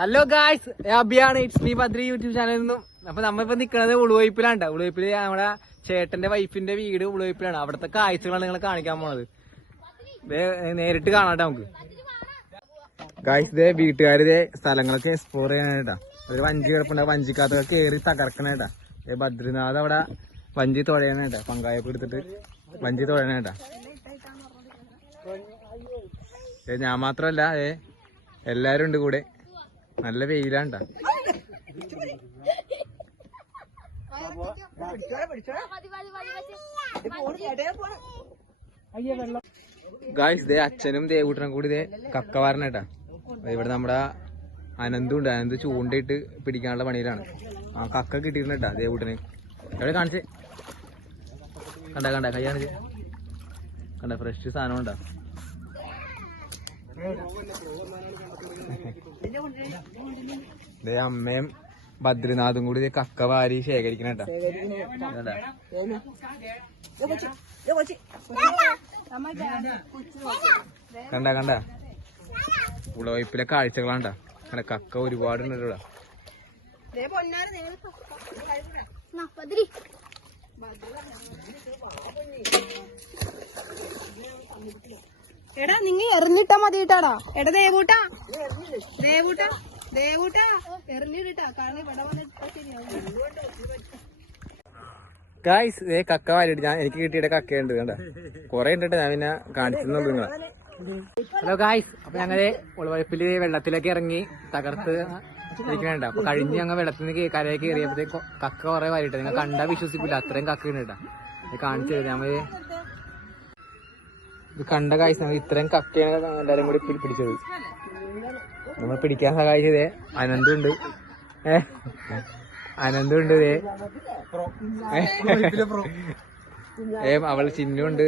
Hello guys, അബിയാണ്. It's me Badri YouTube ചാനലിൽ നിന്നും. അപ്പൊ നമ്മളിപ്പോ നിക്കുന്നത് ഉളുവൈപ്പിലാണ്. ഉളുവൈപ്പില് നമ്മുടെ ചേട്ടന്റെ വൈഫിന്റെ വീട് ഉളുവൈപ്പിലാണ്. അവിടുത്തെ കാഴ്ചകളാണ് നിങ്ങളെ കാണിക്കാൻ പോണത്. നേരിട്ട് കാണാട്ടെ നമുക്ക്. ഗായ്സ്, ഇതേ വീട്ടുകാരിതേ സ്ഥലങ്ങളൊക്കെ എക്സ്പ്ലോർ ചെയ്യാനായിട്ടാ. ഒരു വഞ്ചി കിടപ്പുണ്ട്, വഞ്ചിക്കകത്തൊക്കെ കേറി തകർക്കണേട്ടാ. ബദ്രിനാഥ് അവിടെ വഞ്ചി തുഴയണേട്ടാ. പങ്കായപ്പ് എടുത്തിട്ട് വഞ്ചി തുഴയണേട്ടാ. ഞാൻ മാത്രല്ല, എല്ലാരും ഉണ്ട് കൂടെ. നല്ല വെയിലാണ്ടാ. ഗായ്സ്, ദേ അച്ഛനും ദേവൂട്ടനും കൂടി ഇതേ കക്ക വാരണേട്ടാ. ഇവിടെ നമ്മുടെ അനന്തും ഉണ്ട്. അനന്ത് ചൂണ്ടയിട്ട് പിടിക്കാനുള്ള പണിയിലാണ്. ആ കക്ക കിട്ടിയിരുന്നേട്ടാ ദേവൂട്ടന്. എവിടെ കാണിച്ചേ? കണ്ട കൈ കാണിച്ച് കണ്ട. ഫ്രഷ് സാധനം ഉണ്ടാ. അമ്മയും ബദ്രിനാഥും കൂടി കക്ക വാരി ശേഖരിക്കണേട്ടാ. കണ്ട ഉളവൈപ്പിലെ കാഴ്ചകളാണ്ടാ. കണ്ട കക്ക ഒരുപാടുണ്ട് ഇവിടെ. എടാ നിങ്ങ എറിഞ്ഞിട്ടാ മതിട്ടാടാ. എടാ ദേവൂട്ടാ എറിഞ്ഞിട്ടാ. കാരണം ഇവിടെ വന്നിട്ടാ ശരിയാവും. ഗായ്സ്, കക്ക വാരിട്ട് എനിക്ക് കിട്ടിയ കക്കയുണ്ട്. കണ്ട കൊറേ ഉണ്ട്. ഞാൻ പിന്നെ കാണിച്ചെന്നുള്ളൂ നിങ്ങളെ. ഹലോ ഗായ്സ്, അപ്പൊ ഞങ്ങള് ഉളവൈപ്പില് വെള്ളത്തിലേക്ക് ഇറങ്ങി തകർത്ത് ഇരിക്കണേണ്ട. അപ്പൊ കഴിഞ്ഞ് ഞങ്ങൾ വെള്ളത്തിൽ നിന്ന് കരയൊക്കെ കയറിയപ്പോഴത്തേക്ക് കക്ക കുറെ വാരിട്ട്. നിങ്ങൾ കണ്ടാ വിശ്വസിക്കില്ല, അത്രയും കക്ക ഉണ്ട്. കാണിച്ചു തരും. ഞമ്മള് ഇത് കണ്ട ഗായ്സ്, നമ്മൾ ഇത്രയും കക്കയാണ് എല്ലാരും കൂടി പിടിച്ചത്. നമ്മൾ പിടിക്കാൻ സഹായിച്ചതേ അനന്തുണ്ട്. അനന്തുണ്ട്. അവള് ചിഹ്നമുണ്ട്.